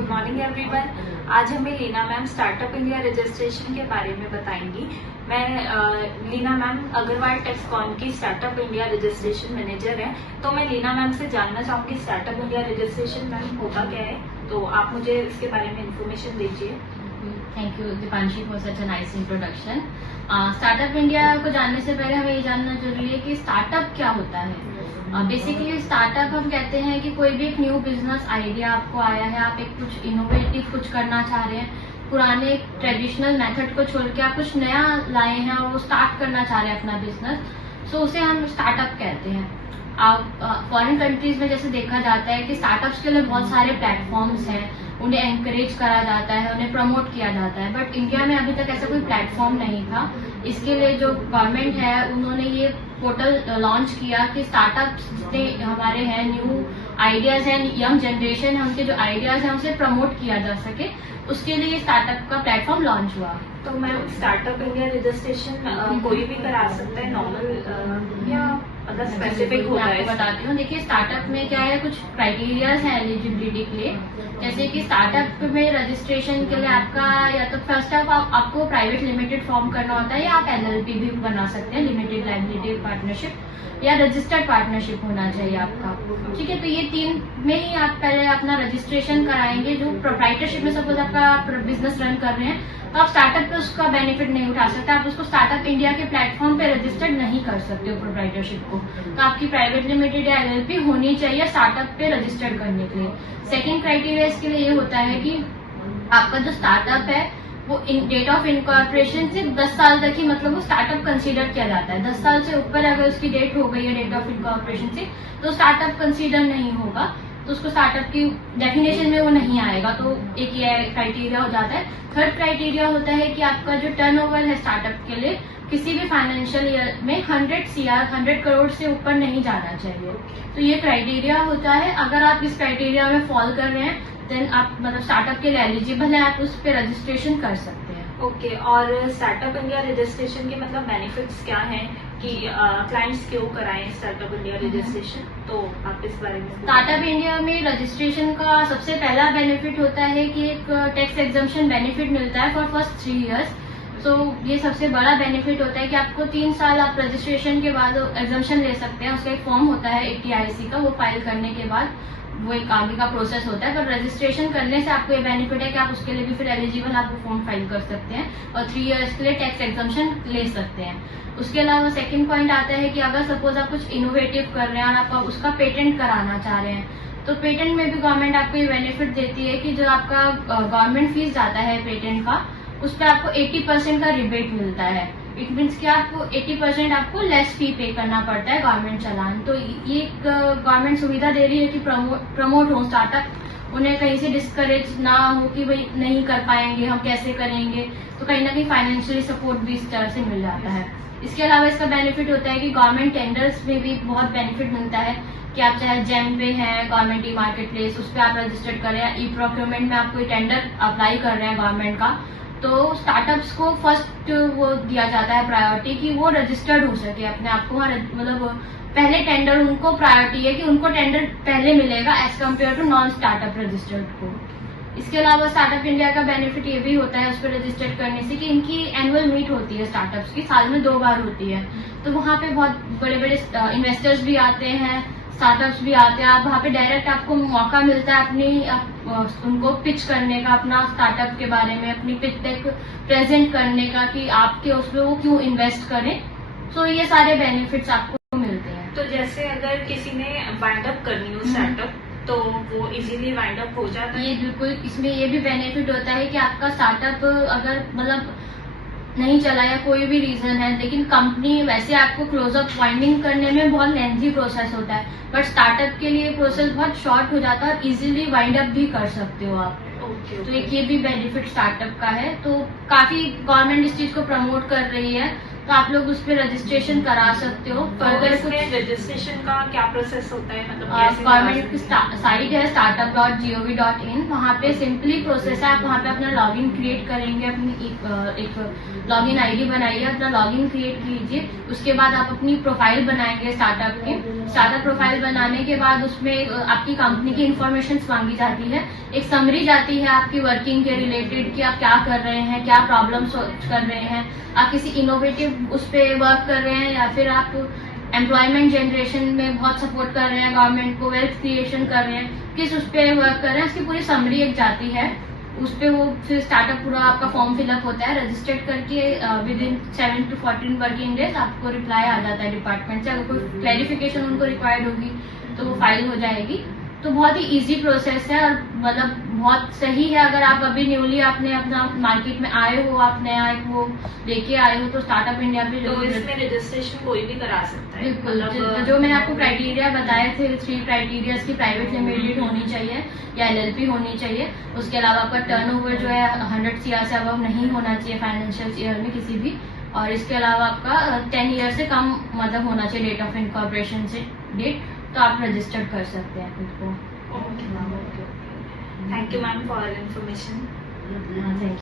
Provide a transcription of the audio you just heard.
Good morning everyone. आज हमें Leena ma'am startup India registration के बारे में बताएंगी। मैं लीना मैम अग्रवाल टेक्सकॉन की स्टार्टअप इंडिया रजिस्ट्रेशन मैनेजर है। तो मैं लीना मैम से जानना चाहूंगी स्टार्टअप इंडिया रजिस्ट्रेशन मैम होता क्या है, तो आप मुझे इसके बारे में इंफॉर्मेशन दीजिए। Thank you Deepanshi for such a nice introduction. Startup India को जानने से पहले हमें ये जानना जरूरी है कि स्टार्टअप क्या होता है। बेसिकली स्टार्टअप हम कहते हैं कि कोई भी एक न्यू बिजनेस आइडिया आपको आया है, आप एक कुछ इनोवेटिव कुछ करना चाह रहे हैं, पुराने ट्रेडिशनल मेथड को छोड़ के आप कुछ नया लाए हैं और वो स्टार्ट करना चाह रहे हैं अपना बिजनेस, सो उसे हम स्टार्टअप कहते हैं। आप फॉरेन कंट्रीज में जैसे देखा जाता है कि स्टार्टअप्स के लिए बहुत सारे प्लेटफॉर्म्स हैं, उन्हें एनकरेज करा जाता है, उन्हें प्रमोट किया जाता है, बट इंडिया में अभी तक ऐसा कोई प्लेटफॉर्म नहीं था। इसके लिए जो गवर्नमेंट है उन्होंने ये पोर्टल लॉन्च किया कि स्टार्टअप्स जितने हमारे हैं, न्यू आइडियाज हैं, यंग जनरेशन है, उनके जो आइडियाज हैं उसे प्रमोट किया जा सके, उसके लिए स्टार्टअप का प्लेटफॉर्म लॉन्च हुआ। तो मैम स्टार्टअप इंडिया रजिस्ट्रेशन कोई भी करा सकता है, नॉर्मल या अगर स्पेसिफिक होता है? बताती हूँ। देखिए स्टार्टअप में क्या है, कुछ क्राइटेरियाज हैं एलिजिबिलिटी के लिए। जैसे कि स्टार्टअप में रजिस्ट्रेशन के लिए आपका या तो फर्स्ट आपको प्राइवेट लिमिटेड फॉर्म करना होता है, या आप LLP भी बना सकते हैं, लिमिटेड लाइबिलिटी पार्टनरशिप, या रजिस्टर्ड पार्टनरशिप होना चाहिए आपका। ठीक है, तो ये 3 में ही आप पहले अपना रजिस्ट्रेशन कराएंगे। जो प्रोप्राइटरशिप में सपोज आपका बिजनेस रन कर रहे हैं तो आप स्टार्टअप पे उसका बेनिफिट नहीं उठा सकते, आप उसको स्टार्टअप इंडिया के प्लेटफॉर्म पे रजिस्टर्ड नहीं कर सकते हो प्रोप्राइटरशिप को। तो आपकी प्राइवेट लिमिटेड या LLP होनी चाहिए स्टार्टअप पे रजिस्टर्ड करने के लिए। सेकेंड क्राइटेरिया इसके लिए ये होता है कि आपका जो स्टार्टअप है वो डेट ऑफ इनकॉर्पोरेशन से 10 साल तक ही, मतलब वो स्टार्टअप कंसीडर किया जाता है। 10 साल से ऊपर अगर उसकी डेट हो गई है डेट ऑफ इनकॉर्पोरेशन से, तो स्टार्टअप कंसीडर नहीं होगा, तो उसको स्टार्टअप की डेफिनेशन में वो नहीं आएगा। तो एक ये क्राइटेरिया हो जाता है। थर्ड क्राइटेरिया होता है कि आपका जो टर्नओवर है स्टार्टअप के लिए किसी भी फाइनेंशियल ईयर में 100 करोड़ से ऊपर नहीं जाना चाहिए। तो ये क्राइटेरिया होता है। अगर आप इस क्राइटेरिया में फॉल कर रहे हैं देन आप मतलब स्टार्टअप के लिए एलिजिबल है, आप उस पर रजिस्ट्रेशन कर सकते हैं। ओके, और स्टार्टअप इंडिया रजिस्ट्रेशन के मतलब बेनिफिट्स क्या हैं कि क्लाइंट्स क्यों कराएं स्टार्टअप इंडिया रजिस्ट्रेशन, तो आप इस बारे में? स्टार्टअप इंडिया में रजिस्ट्रेशन का सबसे पहला बेनिफिट होता है कि एक टैक्स एग्जम्पशन बेनिफिट मिलता है फॉर फर्स्ट 3 इयर्स। तो ये सबसे बड़ा बेनिफिट होता है कि आपको 3 साल आप रजिस्ट्रेशन के बाद एग्जम्पशन ले सकते हैं। उसका एक फॉर्म होता है 80IC का, वो फाइल करने के बाद वो एक आगे का प्रोसेस होता है। पर रजिस्ट्रेशन करने से आपको ये बेनिफिट है कि आप उसके लिए भी फिर एलिजिबल आप वो फॉर्म फाइल कर सकते हैं और 3 इयर्स के लिए टैक्स एग्जम्पशन ले सकते हैं। उसके अलावा सेकंड पॉइंट आता है कि अगर सपोज आप कुछ इनोवेटिव कर रहे हैं और आप उसका पेटेंट कराना चाह रहे हैं, तो पेटेंट में भी गवर्नमेंट आपको ये बेनिफिट देती है कि जो आपका गवर्नमेंट फीस जाता है पेटेंट का, उस पर आपको 80% का रिबेट मिलता है। इट मीन्स कि आपको 80% आपको लेस फी पे करना पड़ता है गवर्नमेंट चलान। तो ये गवर्नमेंट सुविधा दे रही है कि प्रमोट हो स्टार्टअप, उन्हें कहीं से डिस्करेज ना हो कि भाई नहीं कर पाएंगे, हम कैसे करेंगे, तो कहीं ना कहीं फाइनेंशियली सपोर्ट भी इस तरह से मिल जाता है। इसके अलावा इसका बेनिफिट होता है कि गवर्नमेंट टेंडर्स में भी बहुत बेनिफिट मिलता है कि आप चाहे जेम पे हैं, गवर्नमेंट ई मार्केट प्लेस, उस पर आप रजिस्टर्ड कर रहे हैं, ई प्रोक्योरमेंट में आप कोई टेंडर अप्लाई कर रहे हैं गवर्नमेंट का, तो स्टार्टअप्स को फर्स्ट वो दिया जाता है प्रायोरिटी कि वो रजिस्टर्ड हो सके अपने आप को। मतलब पहले टेंडर उनको प्रायोरिटी है कि उनको टेंडर पहले मिलेगा as compare to non startup registered को। इसके अलावा स्टार्टअप इंडिया का बेनिफिट ये भी होता है उस पर रजिस्टर्ड करने से कि इनकी एनुअल मीट होती है स्टार्टअप्स की, साल में 2 बार होती है। तो वहाँ पे बहुत बड़े बड़े इन्वेस्टर्स भी आते हैं, स्टार्टअप्स भी आते हैं। आप वहाँ पे डायरेक्ट आपको मौका मिलता है उनको पिच करने का, अपना स्टार्टअप के बारे में अपनी पिच डेक प्रेजेंट करने का कि आपके उसमें वो क्यों इन्वेस्ट करें। सो ये सारे बेनिफिट्स आपको मिलते हैं। तो जैसे अगर किसी ने वाइंड अप करनी हो स्टार्टअप, तो वो इजीली वाइंड अप हो जाता है? ये बिल्कुल, इसमें ये भी बेनिफिट होता है कि आपका स्टार्टअप अगर मतलब नहीं चला या कोई भी रीजन है, लेकिन कंपनी वैसे आपको क्लोजअप वाइंडिंग करने में बहुत लेंथी प्रोसेस होता है, बट स्टार्टअप के लिए प्रोसेस बहुत शॉर्ट हो जाता है और इजीली वाइंड अप भी कर सकते हो आप। तो एक ये भी बेनिफिट स्टार्टअप का है। तो काफी गवर्नमेंट इस चीज को प्रमोट कर रही है, तो आप लोग उस पर रजिस्ट्रेशन करा सकते हो। तो फर्दर इसमें रजिस्ट्रेशन का क्या प्रोसेस होता है, मतलब कैसे गवर्नमेंट की साइट है startup.gov.in, वहाँ पे सिंपली प्रोसेस है। आप वहाँ पे अपना लॉगिन क्रिएट करेंगे, अपनी एक लॉगिन आईडी बनाइए, अपना लॉगिन क्रिएट कीजिए। उसके बाद आप अपनी प्रोफाइल बनाएंगे स्टार्टअप की। स्टार्टअप प्रोफाइल बनाने के बाद उसमें आपकी कंपनी की इंफॉर्मेशन मांगी जाती है, एक समरी जाती है आपकी वर्किंग के रिलेटेड कि आप क्या कर रहे हैं, क्या प्रॉब्लम कर रहे हैं, आप किसी इनोवेटिव उस पर वर्क कर रहे हैं या फिर आप एम्प्लॉयमेंट जनरेशन में बहुत सपोर्ट कर रहे हैं गवर्नमेंट को, वेल्थ क्रिएशन कर रहे हैं, किस उस पर वर्क कर रहे हैं, इसकी पूरी समरी एक जाती है। उस पे वो फिर स्टार्टअप पूरा आपका फॉर्म फिलअप होता है, रजिस्टर्ड करके with in 7 to 14 working days आपको रिप्लाई आ जाता है डिपार्टमेंट से। अगर कोई क्लैरिफिकेशन उनको रिक्वायर्ड होगी तो वो फाइल हो जाएगी। तो बहुत ही इजी प्रोसेस है और मतलब बहुत सही है। अगर आप अभी न्यूली आपने अपना मार्केट में आए हो, आप नया एक वो लेके आए हो, तो स्टार्टअप इंडिया पे तो इसमें रजिस्ट्रेशन कोई भी करा सकता है? बिल्कुल। मतलब जो मैंने आपको क्राइटेरिया बताए थे, 3 क्राइटेरिया की प्राइवेट लिमिटेड होनी चाहिए या LLP होनी चाहिए। उसके अलावा आपका टर्नओवर जो है 100 CR से अबव नहीं होना चाहिए फाइनेंशियल ईयर में किसी भी, और इसके अलावा आपका 10 ईयर से कम मतलब होना चाहिए डेट ऑफ इनकॉर्पोरेशन से डेट, तो आप रजिस्टर्ड कर सकते हैं खुद को। Okay ma'am, okay. Thank you ma'am for information. Thank you.